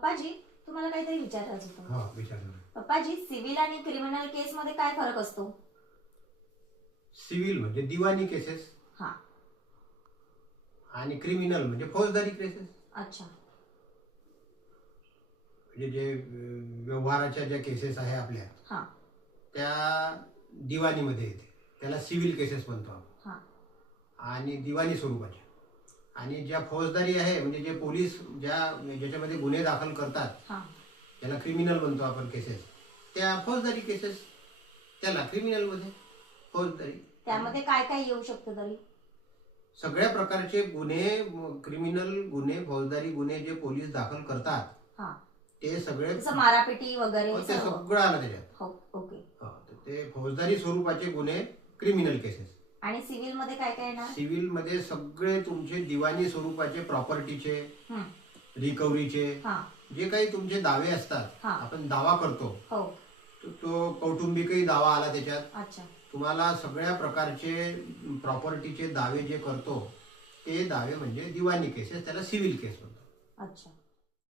पप्पाजी तुम्हाला काहीतरी विचारायचं होतं. हा विचारा. पप्पाजी, सिव्हिल आणि क्रिमिनल केस मध्ये काय फरक असतो? सिव्हिल म्हणजे दिवाणी केसेस हा. आणि क्रिमिनल म्हणजे फौजदारी केसेस. अच्छा. म्हणजे जे व्यवहाराच्या ज्या केसेस आहे आपल्या हा. त्या दिवाणीमध्ये येते, त्याला सिव्हिल केसेस म्हणतो आपण. हा. आणि दिवाणी स्वरूपाच्या. आणि ज्या फौजदारी आहे म्हणजे जे पोलीस ज्याच्यामध्ये गुन्हे दाखल करतात हा. त्याला क्रिमिनल म्हणतो आपण केसेस, त्या फौजदारी केसेस त्याला क्रिमिनल मध्ये फौजदारी. त्यामध्ये काय काय येऊ शकतं तरी? सगळ्या प्रकारचे गुन्हे, क्रिमिनल गुन्हे, फौजदारी गुन्हे जे पोलीस दाखल करतात हा. ते सगळे, जसं मारापिटी वगैरे ते सगळं आलं त्याच्यात. हो. ओके. तर ते फौजदारी स्वरूपाचे गुन्हे क्रिमिनल केसेस. आणि सिव्हिल मध्ये काय काय येणार? सिव्हिल मध्ये सगळे तुमचे दिवाणी स्वरूपाचे प्रॉपर्टीचे, रिकव्हरीचे हा. जे काही तुमचे दावे असतात, हा. आपण दावा करतो, हो. तो कौटुंबिकही दावा आला त्याच्यात. अच्छा. तुम्हाला सगळ्या प्रकारचे प्रॉपर्टीचे दावे जे करतो ते दावे म्हणजे दिवाणी केसेस, त्याला सिव्हिल केस म्हणतात. अच्छा.